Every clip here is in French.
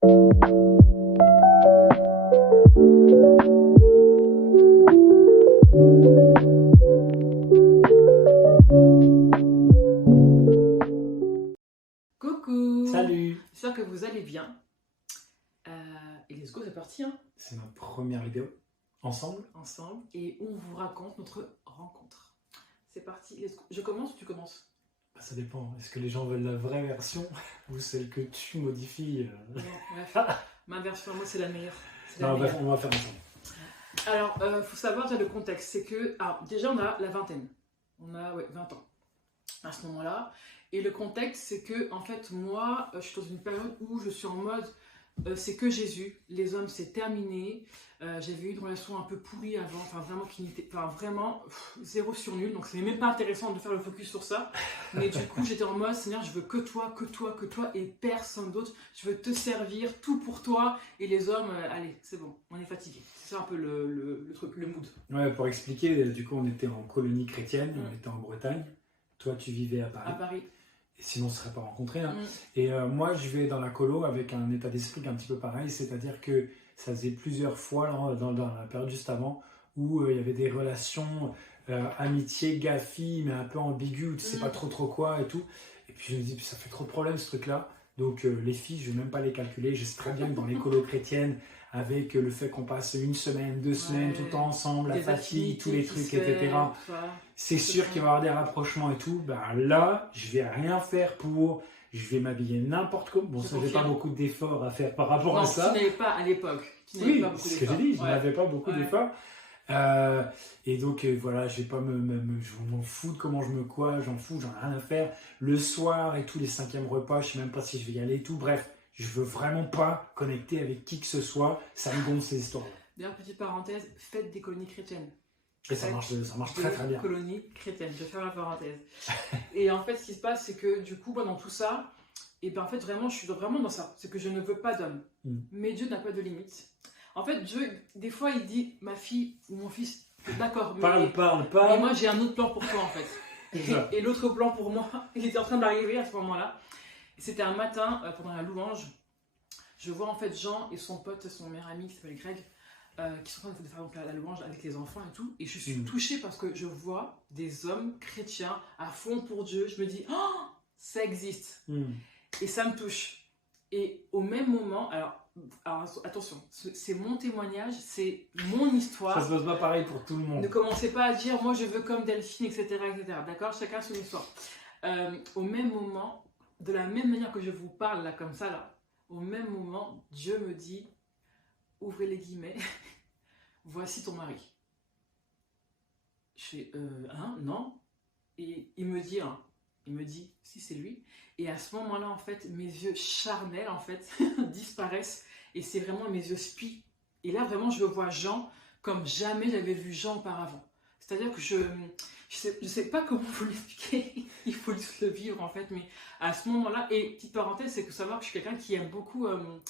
Coucou, Salut! j'espère que vous allez bien. Et let's go, c'est parti, hein, C'est notre première vidéo ensemble. ensemble. Et on vous raconte notre rencontre. C'est parti, let's go. Je commence ou tu commences? Bah, ça dépend. Est-ce que les gens veulent la vraie version ou celle que tu modifies Bon, bref, ma version, moi, c'est la meilleure. C'est la Non, bref, meilleure. on va faire ensemble. Alors, faut savoir déjà le contexte. C'est que, alors, déjà, on a la vingtaine. On a, 20 ans à ce moment-là. Et le contexte, c'est que, en fait, moi, je suis dans une période où je suis en mode, c'est que Jésus, les hommes, c'est terminé. J'avais eu une relation un peu pourrie avant, enfin vraiment qui n'était, enfin vraiment 0 sur nul, donc c'est même pas intéressant de faire le focus sur ça. Mais du coup, j'étais en mode, Seigneur, je veux que toi, que toi, que toi et personne d'autre. Je veux te servir, tout pour toi. Et les hommes, allez, c'est bon, on est fatigué. C'est ça un peu le truc, le mood. Ouais, pour expliquer, du coup, on était en colonie chrétienne, on était en Bretagne. Toi, tu vivais à Paris. À Paris. Et sinon, on ne serait pas rencontrés. Hein. Mm. Et moi, je vais dans la colo avec un état d'esprit un petit peu pareil, c'est-à-dire que ça faisait plusieurs fois là, dans la période juste avant où il y avait des relations, amitié, gars-filles, mais un peu ambiguës, où tu sais pas trop quoi et tout. Et puis je me dis, ça fait trop de problèmes ce truc-là. Donc les filles, je vais même pas les calculer. Je sais très bien que dans les colos chrétiennes, avec le fait qu'on passe une semaine, 2 semaines tout le temps ensemble, la Des fatigue, tous les activités qui trucs, se etc. font, voilà. C'est sûr qu'il va y avoir des rapprochements et tout. Ben là, je vais rien faire pour. Je vais m'habiller n'importe comment. Bon, Je ça, j'ai pas confirme. beaucoup d'efforts à faire par rapport Non, à ça. tu n'avais pas à l'époque. Tu n'avais Oui, pas beaucoup c'est ce que j'ai d'efforts. dit, je Ouais. n'avais pas beaucoup Ouais. d'efforts. Et donc voilà, je vais pas je m'en fous de comment je me coiffe, j'en fous, j'en ai rien à faire. Le soir et tout, les 5e repas, je sais même pas si je vais y aller et tout. Bref, je veux vraiment pas connecter avec qui que ce soit. Ça me gonfle ces histoires-là. D'ailleurs, petite parenthèse, faites des colonies chrétiennes. Et ça marche très très bien. Colonies chrétiennes, je ferme la parenthèse. Et en fait, ce qui se passe, c'est que du coup, moi, dans tout ça, et ben en fait, vraiment, je suis vraiment dans ça. C'est que je ne veux pas d'homme. Mais Dieu n'a pas de limite. En fait, Dieu, des fois, il dit, ma fille ou mon fils, d'accord, mais Parle. moi, j'ai un autre plan pour toi, en fait. Et l'autre plan pour moi, il était en train d'arriver à ce moment-là. C'était un matin, pendant la louange, je vois en fait Jean et son pote, son meilleur ami qui s'appelle Greg, qui sont en train de faire donc, la louange avec les enfants et tout. Et je suis touchée parce que je vois des hommes chrétiens à fond pour Dieu. Je me dis, oh, ça existe. Et ça me touche. Et au même moment, alors attention, c'est mon témoignage, c'est mon histoire. Ça se passe pas pareil pour tout le monde. Ne commencez pas à dire, moi je veux comme Delphine, etc. etc. D'accord? Chacun son histoire. Au même moment, de la même manière que je vous parle là, comme ça, là, au même moment, Dieu me dit, ouvrez les guillemets, voici ton mari. Je fais, non. Et il me dit, si c'est lui. Et à ce moment-là, en fait, mes yeux charnels, en fait, disparaissent. Et c'est vraiment mes yeux spient. Et là, vraiment, je vois Jean comme jamais j'avais vu Jean auparavant. C'est-à-dire que je sais pas comment vous l'expliquer. Il faut juste le vivre, en fait. Mais à ce moment-là, et petite parenthèse, c'est que savoir que je suis quelqu'un qui aime beaucoup... en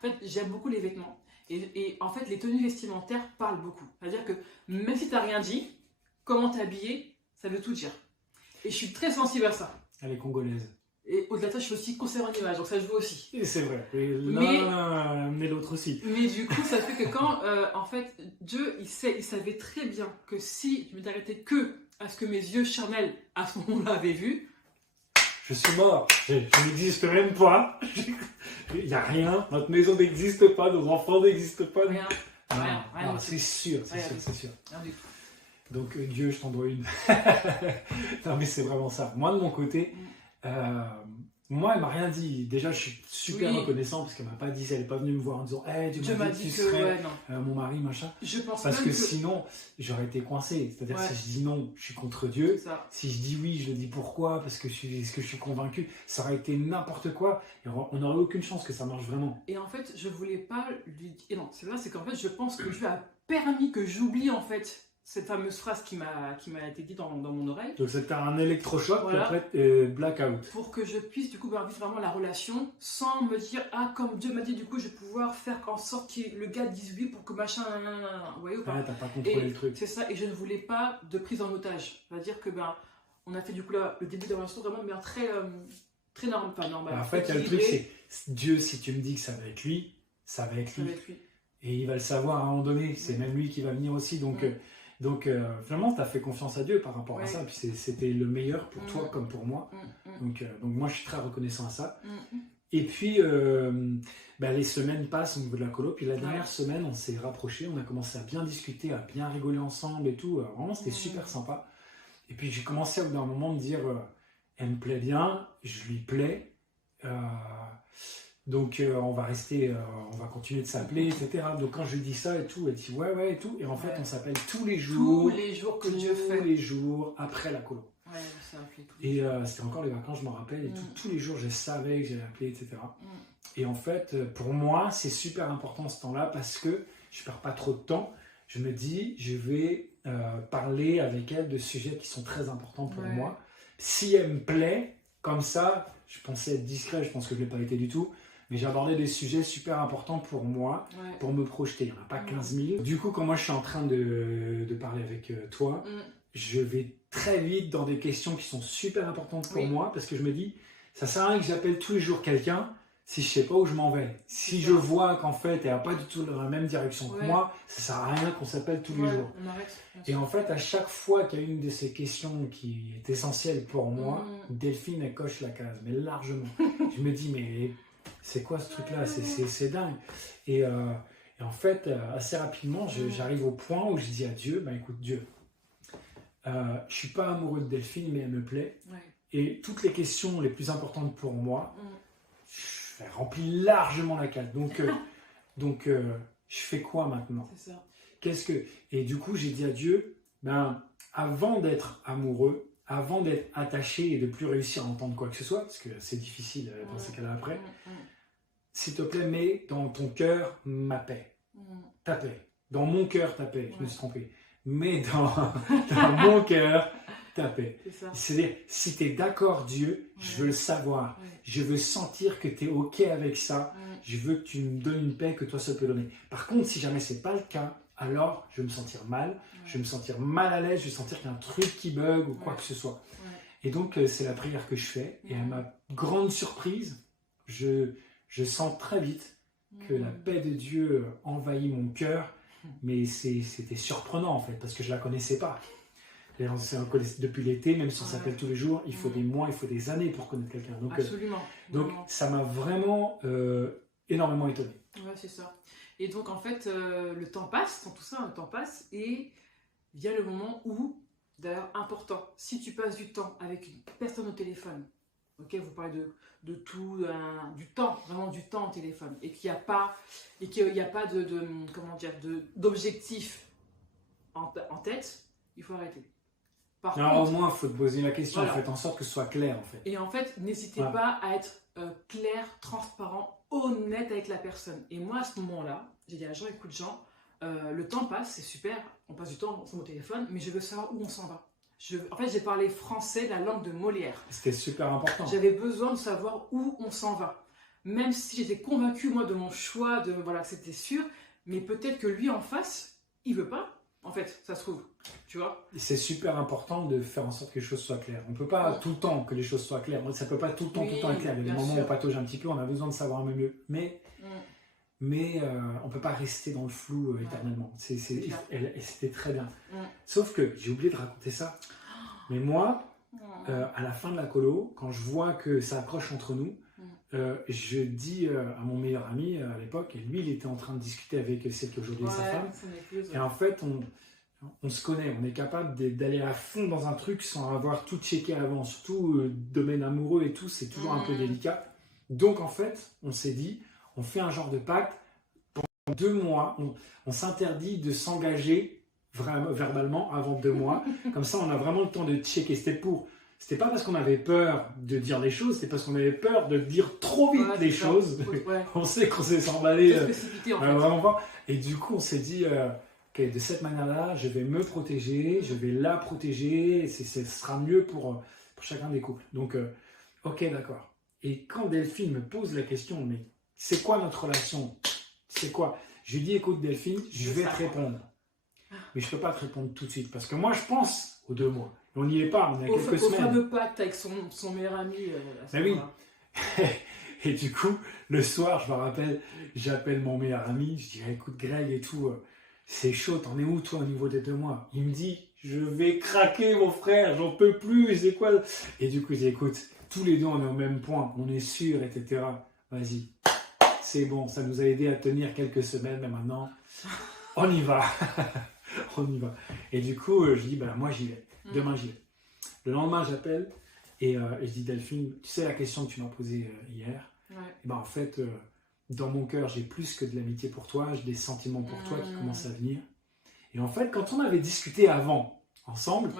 fait, j'aime beaucoup les vêtements. Et en fait, les tenues vestimentaires parlent beaucoup. C'est-à-dire que même si tu n'as rien dit, comment t'habiller, ça veut tout dire. Et je suis très sensible à ça. Elle est congolaise. Et au-delà de ça, je suis aussi conservant en image, donc ça je veux aussi. Et c'est vrai. Mais l'autre aussi. Mais du coup, ça fait que quand, en fait, Dieu, il savait très bien que si je m'étais arrêté que à ce que mes yeux charnels, à ce moment-là, avaient vu, je suis mort. Je n'existe même pas. Il n'y a rien. Notre maison n'existe pas. Nos enfants n'existent pas. Rien. Non, c'est sûr. Rien du tout. Donc Dieu, je t'en dois une. Non mais c'est vraiment ça. Moi de mon côté, moi elle m'a rien dit. Déjà je suis super reconnaissant parce qu'elle m'a pas dit, elle n'est pas venue me voir en disant hey, Dieu m'a dit que tu serais mon mari, machin. Je pense parce même que sinon j'aurais été coincé. C'est-à-dire si je dis non, je suis contre Dieu. Si je dis oui, je le dis pourquoi, parce que est-ce que je suis convaincu. Ça aurait été n'importe quoi. Et on n'aurait aucune chance que ça marche vraiment. Et en fait, je voulais pas lui dire. Et non, c'est vrai, c'est qu'en fait, je pense que Dieu a permis que j'oublie en fait cette fameuse phrase qui m'a été dite dans mon oreille. Donc c'était un électrochoc, voilà. Après blackout. Pour que je puisse du coup vivre vraiment la relation sans me dire ah comme Dieu m'a dit du coup je vais pouvoir faire en sorte que le gars dise oui pour que machin vous voyez ou pas. T'as pas contrôlé le truc. C'est ça, et je ne voulais pas de prise en otage. C'est-à-dire que on a fait du coup là, le début de la relation vraiment bien très normal. En fait, il y a le truc, Dieu, si tu me dis que ça va être lui, ça va être Ça lui. va être lui. Et il va le savoir à un moment donné, c'est même lui qui va venir aussi. Donc, finalement, tu as fait confiance à Dieu par rapport à ça. Puis c'était le meilleur pour toi comme pour moi. Donc moi, je suis très reconnaissant à ça. Et puis, les semaines passent au niveau de la colo. Puis la dernière semaine, on s'est rapprochés, on a commencé à bien discuter, à bien rigoler ensemble et tout. Vraiment, c'était super sympa. Et puis j'ai commencé au bout d'un moment me dire, elle me plaît bien, je lui plais. Donc on va rester, on va continuer de s'appeler, etc. Donc quand je lui dis ça et tout, elle dit ouais et tout. Et en fait, on s'appelle tous les jours. Tous les jours que Dieu fait. Tous les jours après la colo. Ouais, on s'est appelé tous Et c'était encore les vacances, je me rappelle. Et tous les jours, je savais que j'allais appeler, etc. Et en fait, pour moi, c'est super important ce temps-là parce que je ne perds pas trop de temps. Je me dis, je vais parler avec elle de sujets qui sont très importants pour moi. Si elle me plaît, comme ça, je pensais être discret, je pense que je ne l'ai pas été du tout. Mais j'ai abordé des sujets super importants pour moi, pour me projeter. Il n'y en a pas 15 000. Du coup, quand moi je suis en train de parler avec toi, je vais très vite dans des questions qui sont super importantes pour moi parce que je me dis, ça sert à rien que j'appelle tous les jours quelqu'un si je ne sais pas où je m'en vais. Si je vois qu'en fait, elle n'a pas du tout dans la même direction que moi, ça ne sert à rien qu'on s'appelle tous les jours. On arrête, et en fait, à chaque fois qu'il y a une de ces questions qui est essentielle pour moi, Delphine, elle coche la case, mais largement. Je me dis, mais c'est quoi ce truc-là? C'est dingue. Et en fait, assez rapidement, j'arrive au point où je dis à Dieu, écoute Dieu, je ne suis pas amoureux de Delphine, mais elle me plaît. Et toutes les questions les plus importantes pour moi, je remplis largement la case. Donc, je fais quoi maintenant? C'est ça. Et du coup, j'ai dit à Dieu, avant d'être amoureux, avant d'être attaché et de plus réussir à entendre quoi que ce soit, parce que c'est difficile dans ces cas-là après, s'il te plaît, mets dans ton cœur ma paix. Ta paix. Dans mon cœur, ta paix. Je me suis trompé. Mets dans mon cœur ta paix. C'est-à-dire, si tu es d'accord, Dieu, je veux le savoir. Je veux sentir que tu es OK avec ça. Je veux que tu me donnes une paix que toi seul peux donner. Par contre, si jamais ce n'est pas le cas, alors je vais me sentir mal. Je vais me sentir mal à l'aise. Je vais sentir qu'il y a un truc qui bug ou quoi que ce soit. Et donc, c'est la prière que je fais. Et à ma grande surprise, je sens très vite que la paix de Dieu envahit mon cœur. Mais c'était surprenant en fait, parce que je ne la connaissais pas. Depuis l'été, même si on s'appelle tous les jours, il faut des mois, il faut des années pour connaître quelqu'un. Donc, absolument. Donc ça m'a vraiment énormément étonné. Ouais, c'est ça. Et donc en fait, le temps passe, dans tout ça, le temps passe, et vient le moment où, d'ailleurs important, si tu passes du temps avec une personne au téléphone, ok, vous parlez de tout, du temps, vraiment du temps au téléphone, et qu'il n'y a pas, d'objectif en tête, il faut arrêter. Par contre, au moins, il faut te poser la question, voilà. Faites en sorte que ce soit clair en fait. Et en fait, n'hésitez pas à être clair, transparent, honnête avec la personne. Et moi, à ce moment-là, j'ai dit à Jean, écoute Jean, le temps passe, c'est super, on passe du temps ensemble au téléphone, mais je veux savoir où on s'en va. En fait, j'ai parlé français, la langue de Molière. C'était super important. J'avais besoin de savoir où on s'en va. Même si j'étais convaincue, moi, de mon choix, c'était sûr, mais peut-être que lui, en face, il veut pas. En fait, ça se trouve, tu vois. C'est super important de faire en sorte que les choses soient claires. On ne peut pas tout le temps que les choses soient claires. Ça ne peut pas tout le temps être clair. Il y a des moments où on patauge un petit peu, on a besoin de savoir un peu mieux. Mais on ne peut pas rester dans le flou éternellement. C'était très bien. Sauf que j'ai oublié de raconter ça. Mais moi, à la fin de la colo, quand je vois que ça accroche entre nous, je dis à mon meilleur ami à l'époque, et lui il était en train de discuter avec celle qui aujourd'hui est sa femme, et en fait on se connaît, on est capable d'aller à fond dans un truc sans avoir tout checké avant, surtout domaine amoureux et tout, c'est toujours un peu délicat. Donc en fait on s'est dit, on fait un genre de pacte, pendant 2 mois on s'interdit de s'engager verbalement avant 2 mois, comme ça on a vraiment le temps de checker. C'était pas parce qu'on avait peur de dire les choses, c'était parce qu'on avait peur de dire trop vite les choses. On sait qu'on s'est s'emballé. Vraiment pas. Et du coup, on s'est dit, de cette manière-là, je vais me protéger, je vais la protéger, ce sera mieux pour chacun des couples. Donc, ok, d'accord. Et quand Delphine me pose la question, mais c'est quoi notre relation? C'est quoi? Je lui dis, écoute Delphine, je vais te répondre. Mais je ne peux pas te répondre tout de suite, parce que moi, je pense aux 2 mois. On n'y est pas, on est à quelques semaines. Au fameux pacte avec son meilleur ami. Mais oui. Et du coup, le soir, je me rappelle, j'appelle mon meilleur ami, je dis, écoute Greg et tout, c'est chaud, t'en es où toi au niveau des 2 mois? Il me dit, je vais craquer mon frère, j'en peux plus, c'est quoi? Et du coup, je dis, écoute, tous les deux on est au même point, on est sûr, etc. Vas-y, c'est bon, ça nous a aidé à tenir quelques semaines, mais maintenant, on y va. On y va. Et du coup, je dis, bah, moi j'y vais, demain j'y vais. Le lendemain, j'appelle et je dis, Delphine, tu sais la question que tu m'as posée hier? Et ben, en fait, dans mon cœur, j'ai plus que de l'amitié pour toi, j'ai des sentiments pour toi qui commencent à venir. Et en fait, quand on avait discuté avant, ensemble,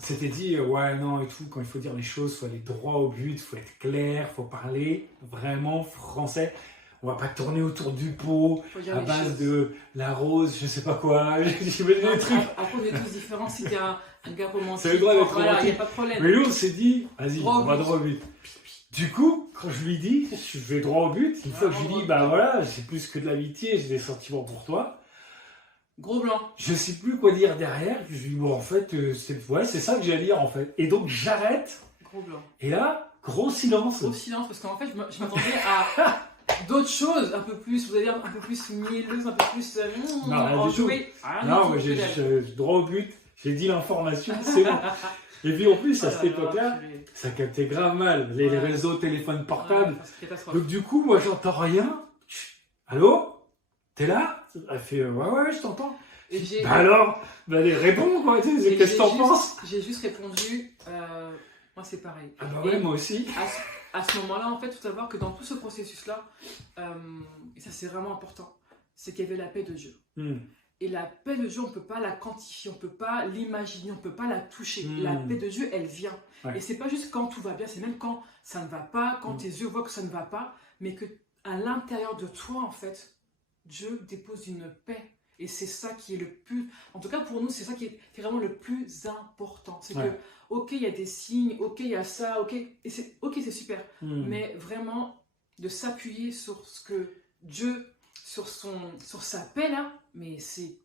on s'était dit, ouais, non, et tout, quand il faut dire les choses, il faut aller droit au but, il faut être clair, il faut parler vraiment français. On va pas tourner autour du pot à base de la rose, je sais pas quoi. J'imagine les trucs. Après, on est tous différents. Si t'es un gars romantique, c'est le droit d'être voilà, il n'y romantique. a pas de problème. Mais nous, on s'est dit, vas-y, Droit au on va but. droit au but. Du coup, quand je lui dis, je vais droit au but, une fois que je lui dis, bah voilà, j'ai plus que de l'amitié, j'ai des sentiments pour toi. Gros blanc. Je sais plus quoi dire derrière. Je lui dis, bon, en fait, c'est ça que j'ai à dire, en fait. Et donc, j'arrête. Gros blanc. Et là, gros silence. Gros silence, parce qu'en fait, je m'attendais à d'autres choses, un peu plus, vous allez dire, un peu plus mielleuses, un peu plus enjouées. Non, mais j'ai droit au but. J'ai dit l'information, c'est bon. Et puis en plus, à cette époque-là, ça captait grave mal. Les réseaux, téléphones portables. Donc du coup, moi, j'entends rien. Allô? T'es là? Elle fait, ouais, je t'entends. Bah alors, bah allez, réponds, quoi. Qu'est-ce que t'en penses? J'ai juste répondu, moi c'est pareil. Ah bah ouais, moi aussi. À ce moment-là, en fait, il faut savoir que dans tout ce processus-là, et ça c'est vraiment important, c'est qu'il y avait la paix de Dieu. Et la paix de Dieu, on ne peut pas la quantifier, on ne peut pas l'imaginer, on ne peut pas la toucher. La paix de Dieu, elle vient. Et c'est pas juste quand tout va bien, c'est même quand ça ne va pas, quand tes yeux voient que ça ne va pas, mais que à l'intérieur de toi, en fait, Dieu dépose une paix. Et c'est ça qui est le plus... En tout cas, pour nous, c'est ça qui est vraiment le plus important. C'est que, ok, il y a des signes, ok, il y a ça, ok, et c'est super. Mais vraiment, de s'appuyer sur ce que Dieu, sur sa paix, là, mais c'est...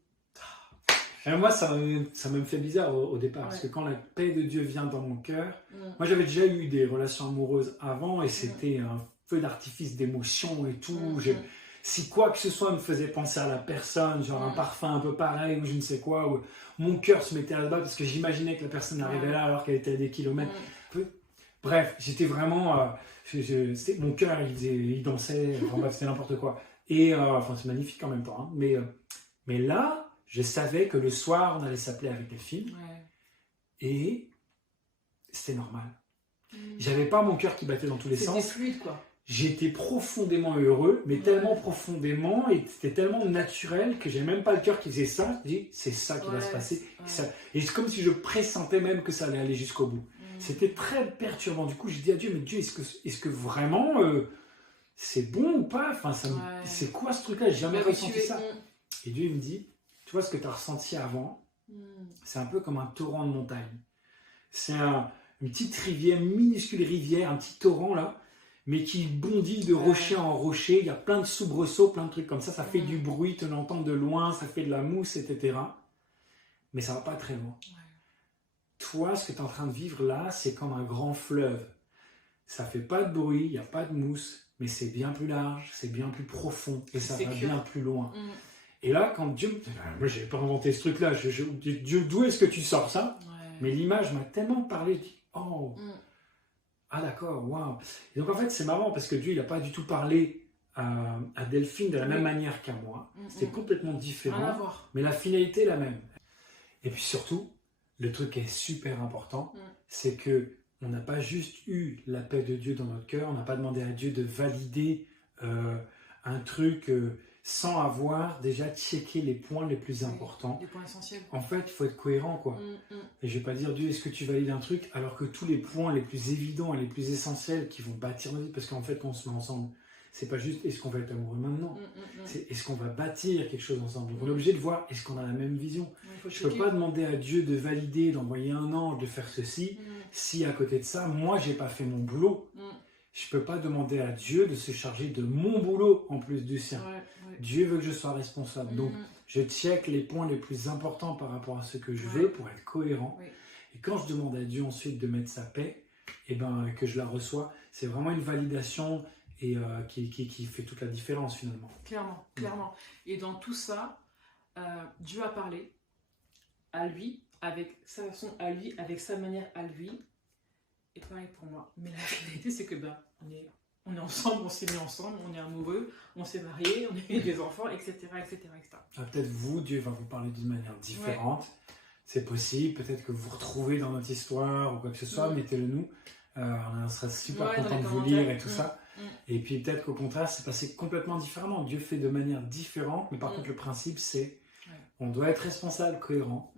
Moi, ça me fait bizarre au départ, parce que quand la paix de Dieu vient dans mon cœur, moi j'avais déjà eu des relations amoureuses avant, et c'était un feu d'artifice d'émotions et tout. Si quoi que ce soit me faisait penser à la personne, genre un parfum un peu pareil ou je ne sais quoi, ou mon cœur se mettait à se battre parce que j'imaginais que la personne arrivait là alors qu'elle était à des kilomètres. Bref, j'étais vraiment... mon cœur, il dansait, enfin bref, c'était n'importe quoi. Et enfin, c'est magnifique en même temps. Hein. Mais là, je savais que le soir, on allait s'appeler avec Delphine. Et c'était normal. J'avais pas mon cœur qui battait dans tous les sens. C'était fluide, quoi. J'étais profondément heureux, mais tellement profondément, et c'était tellement naturel que j'ai même pas le cœur qui faisait ça. Je dis, c'est ça qui va se passer. Et c'est comme si je pressentais même que ça allait aller jusqu'au bout. C'était très perturbant. Du coup, j'ai dit à Dieu, mais Dieu, est-ce que vraiment c'est bon ou pas? Enfin, c'est quoi ce truc-là? J'ai jamais ressenti ça. Et Dieu il me dit, tu vois ce que tu as ressenti avant, c'est un peu comme un torrent de montagne. C'est une petite rivière, une minuscule rivière, un petit torrent là, mais qui bondit de rocher en rocher. Il y a plein de soubresauts, plein de trucs comme ça. Ça fait du bruit, tu l'entends de loin, ça fait de la mousse, etc. Mais ça va pas très loin. Toi, ce que tu es en train de vivre là, c'est comme un grand fleuve. Ça fait pas de bruit, il n'y a pas de mousse, mais c'est bien plus large, c'est bien plus profond et ça va bien plus loin. Et là, quand Dieu... Moi, je n'ai pas inventé ce truc-là. Dieu, d'où est-ce que tu sors ça? Mais l'image m'a tellement parlé, je dis, oh, ah d'accord, waouh. Et donc en fait, c'est marrant parce que Dieu, il n'a pas du tout parlé à Delphine de la même manière qu'à moi. C'était complètement différent, mais la finalité est la même. Et puis surtout, le truc qui est super important, c'est que on n'a pas juste eu la paix de Dieu dans notre cœur, on n'a pas demandé à Dieu de valider un truc sans avoir déjà checké les points les plus importants. Les points essentiels. En fait, il faut être cohérent, quoi. Et je ne vais pas dire, Dieu, est-ce que tu valides un truc, alors que tous les points les plus évidents et les plus essentiels qui vont bâtir notre vie, parce qu'en fait, quand on se met ensemble, c'est pas juste est-ce qu'on va être amoureux maintenant, c'est est-ce qu'on va bâtir quelque chose ensemble. Donc on est obligé de voir est-ce qu'on a la même vision. Je ne peux pas demander à Dieu de valider, d'envoyer un ange, de faire ceci, si à côté de ça, moi, j'ai pas fait mon boulot. Je ne peux pas demander à Dieu de se charger de mon boulot en plus du sien. Dieu veut que je sois responsable. Donc, je check les points les plus importants par rapport à ce que je veux pour être cohérent. Et quand je demande à Dieu ensuite de mettre sa paix, et ben, que je la reçois, c'est vraiment une validation et qui fait toute la différence finalement. Clairement, clairement. Et dans tout ça, Dieu a parlé à lui, avec sa façon à lui, avec sa manière à lui, et pareil pour moi. Mais la réalité, c'est que on est ensemble, on s'est mis ensemble, on est amoureux, on s'est mariés, on a eu des enfants, etc. etc., etc. Peut-être vous, Dieu va vous parler d'une manière différente. Ouais. C'est possible, peut-être que vous vous retrouvez dans notre histoire ou quoi que ce soit, mettez-le nous. On sera super content de vous lire et tout ça. Et puis peut-être qu'au contraire, c'est passé complètement différemment. Dieu fait de manière différente, mais par contre, le principe, c'est on doit être responsable, cohérent,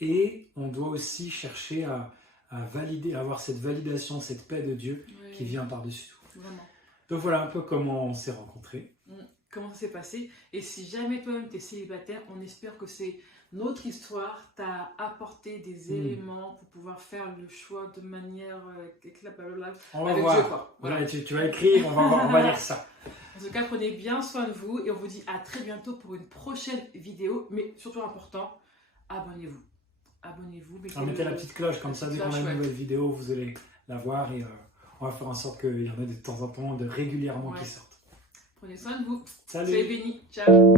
et on doit aussi chercher à valider, à avoir cette validation, cette paix de Dieu qui vient par-dessus tout. Vraiment. Donc voilà un peu comment on s'est rencontrés. Comment ça s'est passé. Et si jamais toi-même tu es célibataire, on espère que c'est notre histoire t'a apporté des éléments pour pouvoir faire le choix de manière on va voir. Dieu, quoi. Voilà, tu vas écrire, on va lire ça. En tout cas, prenez bien soin de vous et on vous dit à très bientôt pour une prochaine vidéo. Mais surtout important, abonnez-vous. Abonnez-vous. Mettez la petite cloche, comme ça dès qu'on a une nouvelle vidéo, vous allez la voir et on va faire en sorte qu'il y en ait de temps en temps, régulièrement qui sortent. Prenez soin de vous. Salut. Soyez bénis. Ciao.